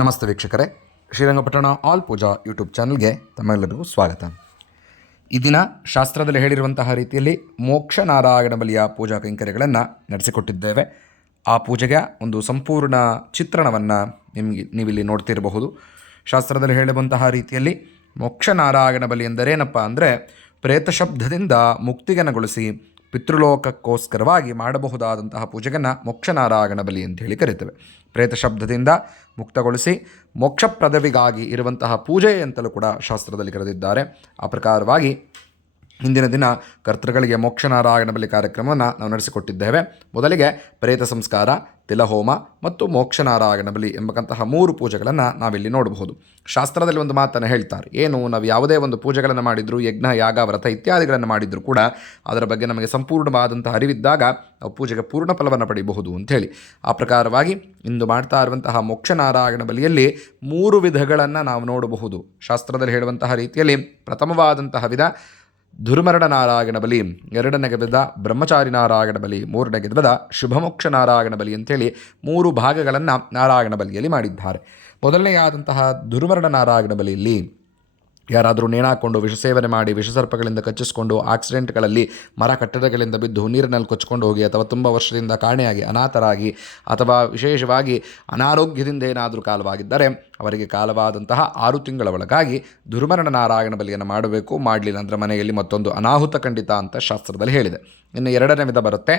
ನಮಸ್ತೆ ವೀಕ್ಷಕರೇ, ಶ್ರೀರಂಗಪಟ್ಟಣ ಆಲ್ ಪೂಜಾ ಯೂಟ್ಯೂಬ್ ಚಾನಲ್ಗೆ ತಮ್ಮೆಲ್ಲರಿಗೂ ಸ್ವಾಗತ. ಈ ದಿನ ಶಾಸ್ತ್ರದಲ್ಲಿ ಹೇಳಿರುವಂತಹ ರೀತಿಯಲ್ಲಿ ಮೋಕ್ಷ ನಾರಾಯಣ ಬಲಿಯ ಪೂಜಾ ಕೈಂಕರ್ಯಗಳನ್ನು ನಡೆಸಿಕೊಟ್ಟಿದ್ದೇವೆ. ಆ ಪೂಜೆಗೆ ಒಂದು ಸಂಪೂರ್ಣ ಚಿತ್ರಣವನ್ನು ನೀವಿಲ್ಲಿ ನೋಡ್ತಿರಬಹುದು. ಶಾಸ್ತ್ರದಲ್ಲಿ ಹೇಳುವಂತಹ ರೀತಿಯಲ್ಲಿ ಮೋಕ್ಷ ನಾರಾಯಣ ಬಲಿ ಎಂದರೇನಪ್ಪ ಅಂದರೆ, ಪ್ರೇತ ಶಬ್ದದಿಂದ ಮುಕ್ತಿಗನಗೊಳಿಸಿ ಪಿತೃಲೋಕಕ್ಕೋಸ್ಕರವಾಗಿ ಮಾಡಬಹುದಾದಂತಹ ಪೂಜೆಯನ್ನು ಮೋಕ್ಷನಾರಾಯಣ ಬಲಿ ಅಂತ ಹೇಳಿ ಕರೀತೇವೆ. ಪ್ರೇತ ಶಬ್ದದಿಂದ ಮುಕ್ತಗೊಳಿಸಿ ಮೋಕ್ಷ ಪದವಿಗಾಗಿ ಇರುವಂತಹ ಪೂಜೆ ಅಂತಲೂ ಕೂಡ ಶಾಸ್ತ್ರದಲ್ಲಿ ಕರೆದಿದ್ದಾರೆ. ಆ ಪ್ರಕಾರವಾಗಿ ಇಂದಿನ ದಿನ ಕರ್ತೃಗಳಿಗೆ ಮೋಕ್ಷನಾರಾಯಣ ಬಲಿ ಕಾರ್ಯಕ್ರಮವನ್ನು ನಾವು ನಡೆಸಿಕೊಟ್ಟಿದ್ದೇವೆ. ಮೊದಲಿಗೆ ಪ್ರೇತ ಸಂಸ್ಕಾರ, ತಿಲಹೋಮ ಮತ್ತು ಮೋಕ್ಷನಾರಾಯಣ ಬಲಿ ಎಂಬಂತಹ 3 ಪೂಜೆಗಳನ್ನು ನಾವಿಲ್ಲಿ ನೋಡಬಹುದು. ಶಾಸ್ತ್ರದಲ್ಲಿ ಒಂದು ಮಾತನ್ನು ಹೇಳ್ತಾರೆ, ಏನು, ನಾವು ಯಾವುದೇ ಒಂದು ಪೂಜೆಗಳನ್ನು ಮಾಡಿದರೂ, ಯಜ್ಞ, ಯಾಗ, ವ್ರತ ಇತ್ಯಾದಿಗಳನ್ನು ಮಾಡಿದರೂ ಕೂಡ ಅದರ ಬಗ್ಗೆ ನಮಗೆ ಸಂಪೂರ್ಣವಾದಂಥ ಅರಿವಿದ್ದಾಗ ನಾವು ಪೂಜೆಗೆ ಪೂರ್ಣ ಫಲವನ್ನು ಪಡೆಯಬಹುದು ಅಂಥೇಳಿ. ಆ ಪ್ರಕಾರವಾಗಿ ಇಂದು ಮಾಡ್ತಾ ಇರುವಂತಹ ಮೋಕ್ಷನಾರಾಯಣ ಬಲಿಯಲ್ಲಿ 3 ವಿಧಗಳನ್ನು ನಾವು ನೋಡಬಹುದು. ಶಾಸ್ತ್ರದಲ್ಲಿ ಹೇಳುವಂತಹ ರೀತಿಯಲ್ಲಿ ಪ್ರಥಮವಾದಂತಹ ವಿಧ ದುರ್ಮರಣ ನಾರಾಯಣ ಬಲಿ, 2ನೇ ವಿಧ ಬ್ರಹ್ಮಚಾರಿ ನಾರಾಯಣ ಬಲಿ, 3ನೇ ವಿಧ ಶುಭಮೋಕ್ಷ ನಾರಾಯಣ ಬಲಿ ಅಂತೇಳಿ 3 ಭಾಗಗಳನ್ನು ನಾರಾಯಣ ಬಲಿಯಲ್ಲಿ ಮಾಡಿದ್ದಾರೆ. ಮೊದಲನೆಯಾದಂತಹ ದುರ್ಮರಣ ನಾರಾಯಣ ಬಲಿಯಲ್ಲಿ ಯಾರಾದರೂ ನೇಣಾಕೊಂಡು ವಿಷ ಸೇವನೆ ಮಾಡಿ ವಿಷಸರ್ಪಗಳಿಂದ ಕಚ್ಚಿಸಿಕೊಂಡು ಆಕ್ಸಿಡೆಂಟ್ಗಳಲ್ಲಿ ಮರ ಕಟ್ಟಡಗಳಿಂದ ಬಿದ್ದು ನೀರಿನಲ್ಲಿ ಕೊಚ್ಚಿಕೊಂಡು ಹೋಗಿ ಅಥವಾ ತುಂಬ ವರ್ಷದಿಂದ ಕಾಣೆಯಾಗಿ ಅನಾಥರಾಗಿ ಅಥವಾ ವಿಶೇಷವಾಗಿ ಅನಾರೋಗ್ಯದಿಂದ ಏನಾದರೂ ಕಾಲವಾಗಿದ್ದರೆ ಅವರಿಗೆ ಕಾಲವಾದಂತಹ 6 ತಿಂಗಳ ಒಳಗಾಗಿ ದುರ್ಮರಣ ನಾರಾಯಣ ಬಲಿಯನ್ನು ಮಾಡಬೇಕು. ಮಾಡಲಿಲ್ಲ ಅಂದರೆ ಮನೆಯಲ್ಲಿ ಮತ್ತೊಂದು ಅನಾಹುತ ಖಂಡಿತ ಅಂತ ಶಾಸ್ತ್ರದಲ್ಲಿ ಹೇಳಿದೆ. ಇನ್ನು 2ನೇ ವಿಧ ಬರುತ್ತೆ.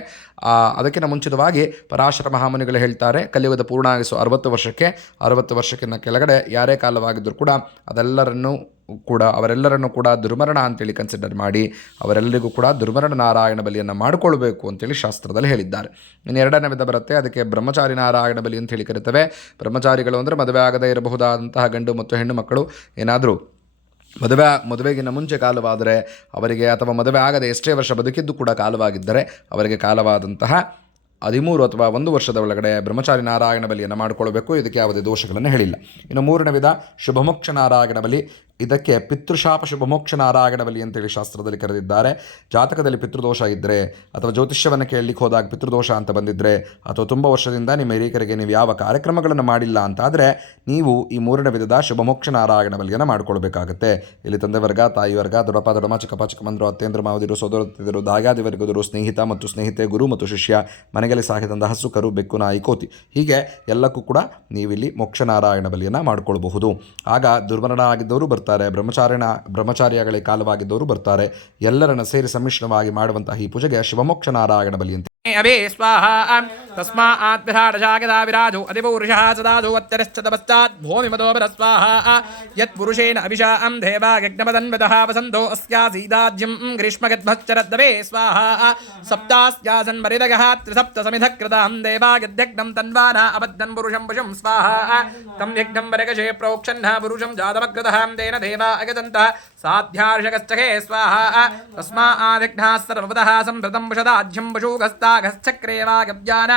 ಅದಕ್ಕಿಂತ ಮುಂಚಿತವಾಗಿ ಪರಾಶರ ಮಹಾಮುನಿಗಳು ಹೇಳ್ತಾರೆ, ಕಲಿಯುಗದ ಪೂರ್ಣಾಗಿಸು 60 ವರ್ಷಕ್ಕಿಂತ ಕೆಳಗಡೆ ಯಾರೇ ಕಾಲವಾಗಿದ್ದರೂ ಕೂಡ ಅವರೆಲ್ಲರನ್ನು ಕೂಡ ದುರ್ಮರಣ ಅಂತೇಳಿ ಕನ್ಸಿಡರ್ ಮಾಡಿ ಅವರೆಲ್ಲರಿಗೂ ಕೂಡ ದುರ್ಮರಣ ನಾರಾಯಣ ಬಲಿಯನ್ನು ಮಾಡಿಕೊಳ್ಬೇಕು ಅಂತೇಳಿ ಶಾಸ್ತ್ರದಲ್ಲಿ ಹೇಳಿದ್ದಾರೆ. ಇನ್ನು 2ನೇ ವಿಧ ಬರುತ್ತೆ, ಅದಕ್ಕೆ ಬ್ರಹ್ಮಚಾರಿ ನಾರಾಯಣ ಬಲಿ ಅಂತೇಳಿ ಕರಿತೇವೆ. ಬ್ರಹ್ಮಚಾರಿಗಳು ಅಂದರೆ ಮದುವೆ ಆಗದೇ ಇರಬಹುದಾದಂತಹ ಗಂಡು ಮತ್ತು ಹೆಣ್ಣು ಮಕ್ಕಳು ಏನಾದರೂ ಮದುವೆಗಿನ ಮುಂಚೆ ಕಾಲವಾದರೆ ಅವರಿಗೆ, ಅಥವಾ ಮದುವೆ ಆಗದೆ ಎಷ್ಟೇ ವರ್ಷ ಬದುಕಿದ್ದು ಕೂಡ ಕಾಲವಾಗಿದ್ದರೆ ಅವರಿಗೆ ಕಾಲವಾದಂತಹ 13 ಅಥವಾ 1 ವರ್ಷದ ಒಳಗಡೆ ಬ್ರಹ್ಮಚಾರಿ ನಾರಾಯಣ ಬಲಿಯನ್ನು ಮಾಡಿಕೊಳ್ಬೇಕು. ಇದಕ್ಕೆ ಯಾವುದೇ ದೋಷಗಳನ್ನು ಹೇಳಿಲ್ಲ. ಇನ್ನು 3ನೇ ವಿಧ ಶುಭಮೋಕ್ಷ ನಾರಾಯಣ ಬಲಿ. ಇದಕ್ಕೆ ಪಿತೃಶಾಪ ಶುಭಮೋಕ್ಷ ನಾರಾಯಣ ಬಲಿ ಅಂತೇಳಿ ಶಾಸ್ತ್ರದಲ್ಲಿ ಕರೆದಿದ್ದಾರೆ. ಜಾತಕದಲ್ಲಿ ಪಿತೃದೋಷ ಇದ್ದರೆ ಅಥವಾ ಜ್ಯೋತಿಷ್ಯವನ್ನು ಕೇಳಲಿಕ್ಕೆ ಹೋದಾಗ ಪಿತೃದೋಷ ಅಂತ ಬಂದಿದ್ದರೆ ಅಥವಾ ತುಂಬ ವರ್ಷದಿಂದ ನಿಮ್ಮ ಹಿರಿಯರಿಗೆ ನೀವು ಯಾವ ಕಾರ್ಯಕ್ರಮಗಳನ್ನು ಮಾಡಿಲ್ಲ ಅಂತಾದರೆ ನೀವು ಈ 3ನೇ ವಿಧದ ಶುಭಮೋಕ್ಷ ನಾರಾಯಣ ಬಲಿಯನ್ನು ಮಾಡಿಕೊಳ್ಬೇಕಾಗುತ್ತೆ. ಇಲ್ಲಿ ತಂದೆ ವರ್ಗ, ತಾಯಿ ವರ್ಗ, ದೊಡ್ಡಪ್ಪ ದೊಡ್ಡಮ್ಮ, ಚಿಕ್ಕಪ್ಪ ಚಿಕ್ಕಮ್ಮಂದರು, ಅತ್ತೆಂದರು, ಮಾವದಿರು, ಸೋದರರು, ದಾಯಾದಿವರ್ಗದರು, ಸ್ನೇಹಿತ ಮತ್ತು ಸ್ನೇಹಿತೆ, ಗುರು ಮತ್ತು ಶಿಷ್ಯ, ಮನೆಯಲ್ಲಿ ಸಾಕಿದಂತಹ ಹಸು, ಕರು, ಬೆಕ್ಕು, ನಾಯಿ, ಕೋತಿ, ಹೀಗೆ ಎಲ್ಲಕ್ಕೂ ಕೂಡ ನೀವಿಲ್ಲಿ ಮೋಕ್ಷ ನಾರಾಯಣ ಬಲಿಯನ್ನು ಮಾಡಿಕೊಳ್ಬಹುದು. ಆಗ ದುರ್ಮರಣ ಆಗಿದ್ದವರು ಬರ್ತಾರೆ, ಬ್ರಹ್ಮಚಾರಿಯಾಗಲೇ ಕಾಲವಾಗಿದ್ದವರು ಬರ್ತಾರೆ. ಎಲ್ಲರನ್ನ ಸೇರಿ ಸಮ್ಮಿಶ್ರವಾಗಿ ಮಾಡುವಂತಹ ಈ ಪೂಜೆಗೆ ಶಿವಮೋಕ್ಷ ನಾರಾಯಣ ಬಲಿ ಅಂತ अभे स्वाहा तस्मात् विराडशागदा विराजो अधिपुरुषः सदाधो वत्तरश्चतपश्चात् भूमिमदोपर स्वाहा यत्पुरुषेण अभिषां देवायज्ञपदन्वितः वसन्तो अस्यासीदाज्यं ग्रीष्मगद्भश्चरद्दवे स्वाहा सप्तास्यासन्मरिदगः त्रिसप्तसमिधकृतां देवागद्यग्नं तन्वाना अबद्धन् पुरुषं पुषं स्वाहा तं यज्ञं वरगशे प्रोक्षन्नः पुरुषं जातमकृतः तेन देवा अगतन्तः साध्यार्षकश्चके स्वाहा तस्माद्यज्ञः सर्वतः संभृतं पुषदाज्यं पशुगस्ता घश्चक्रेवागव्यान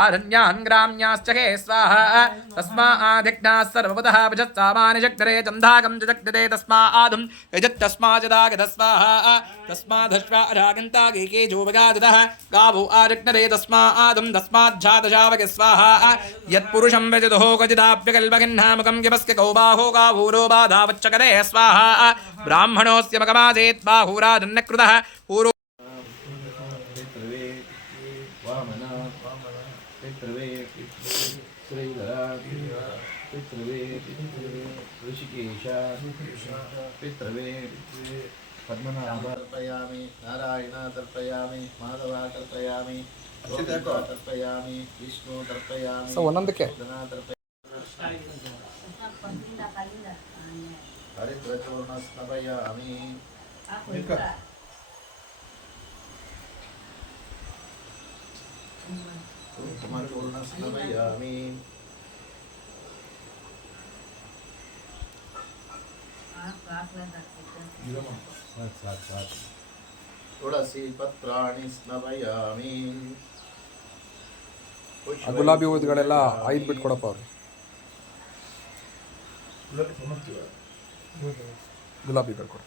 आरण्यान् ग्राम्याश्चके स्वाहा तस्माद्यज्ञः सर्वतः विजत्सामानि शक्तरे चन्दाकं च शक्तते तस्मादं यजत्तस्माजदागतः स्वाहा तस्मादश्वारागन्तागेके जोवगादतः गावो आरक्नरे तस्मादं तस्माज्जातशावके स्वाहा यत्पुरुषं व्यजतुः क्वचिदाप्यकल्पगिह्नामुखं यमस्य कौबाहो गावूरो बाधावच्चकरे स्वाहा ब्राह्मणोऽस्य मकमासेत् बाहुराजन्यकृतः पूर्व पितृवे श्रीधरा पितृवे ऋषिकेश पितृवे पद्मनाभ तर्पयामि नारायण तर्पयामि माधव तर्पयामि तर्पयामि विष्णु तर्पयामि हरिद्रचूर्ण स्नपयामि कुङ्कुमचूर्णस्नपयामि तुलसीपत्राणि स्नपयामि ಗುಲಾಬಿ ಹೂವುಗಳೆಲ್ಲ 5 ಬಿಟ್ಕೊಡಪ್ಪ ಅವ್ರು. ಗುಲಾಬಿ ಕೊಡು.